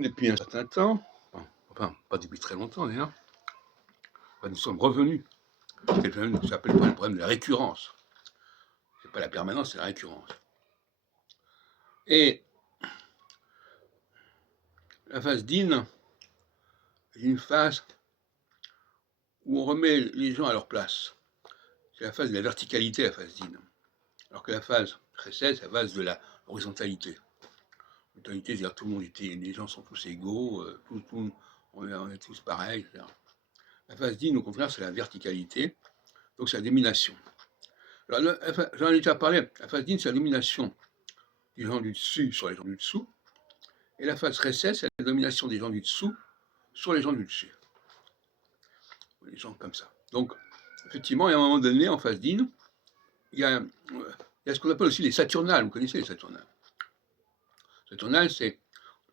Depuis un certain temps, enfin pas depuis très longtemps d'ailleurs, nous sommes revenus. C'est le phénomène que j'appelle le problème de la récurrence. C'est pas la permanence, c'est la récurrence. Et la phase d'In est une phase où on remet les gens à leur place. C'est la phase de la verticalité, la phase d'In. Alors que la phase précède, c'est la phase de la horizontalité. L'horizontalité, c'est-à-dire que tout le monde était, les gens sont tous égaux, on est tous pareils, etc. La phase d'In, au contraire, c'est la verticalité, donc c'est la domination. Alors, j'en ai déjà parlé, la phase d'In, c'est la domination des gens du dessus sur les gens du dessous, et la phase recette, c'est la domination des gens du dessous sur les gens du dessus. Les gens comme ça. Donc, effectivement, il y a un moment donné, en phase d'In, il y a ce qu'on appelle aussi les saturnales. Vous connaissez les saturnales? Saturnales, c'est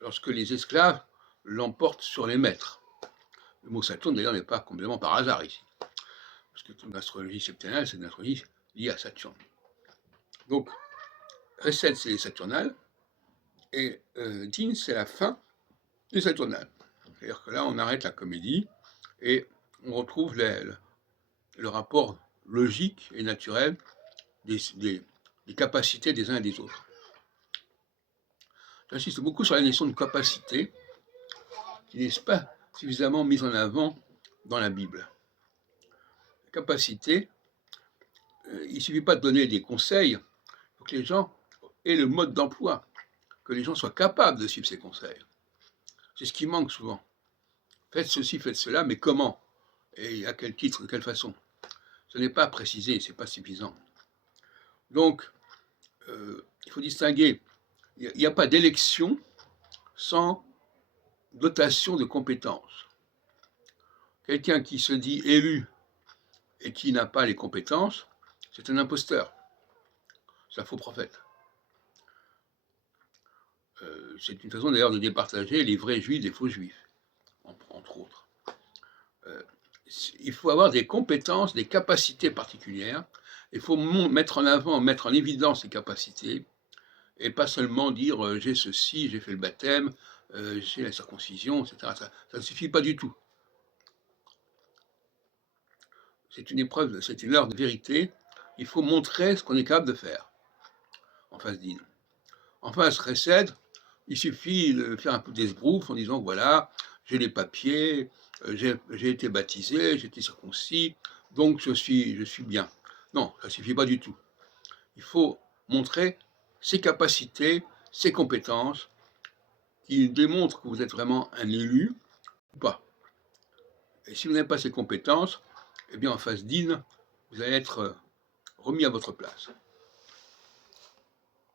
lorsque les esclaves l'emportent sur les maîtres. Le mot Saturne, d'ailleurs, n'est pas complètement par hasard ici. Parce que toute l'astrologie septennale, c'est une astrologie liée à Saturne. Donc, recette, c'est les saturnales, et Din, c'est la fin des saturnales. C'est-à-dire que là, on arrête la comédie, et on retrouve le rapport logique et naturel des capacités des uns et des autres. J'insiste beaucoup sur la notion de capacité, qui n'est pas suffisamment mise en avant dans la Bible. La capacité, il ne suffit pas de donner des conseils, il faut que les gens aient le mode d'emploi, que les gens soient capables de suivre ces conseils. C'est ce qui manque souvent. Faites ceci, faites cela, mais comment? Et à quel titre, de quelle façon? Ce n'est pas précisé, ce n'est pas suffisant. Donc, il faut distinguer, il n'y a pas d'élection sans dotation de compétences. Quelqu'un qui se dit élu et qui n'a pas les compétences, c'est un imposteur, c'est un faux prophète. C'est une façon d'ailleurs de départager les vrais juifs des faux juifs, entre autres. Il faut avoir des compétences, des capacités particulières, il faut mettre en avant, mettre en évidence ces capacités, et pas seulement dire j'ai ceci, j'ai fait le baptême, j'ai la circoncision, etc. Ça ne suffit pas du tout. C'est une épreuve, c'est une heure de vérité. Il faut montrer ce qu'on est capable de faire en phase d'In. En phase recède, il suffit de faire un peu d'esbrouf en disant voilà, j'ai les papiers, j'ai été baptisé, j'ai été circoncis, donc je suis bien. Non, ça ne suffit pas du tout. Il faut montrer ses capacités, ses compétences, qui démontrent que vous êtes vraiment un élu ou pas. Et si vous n'avez pas ces compétences, eh bien en phase d'In, vous allez être remis à votre place.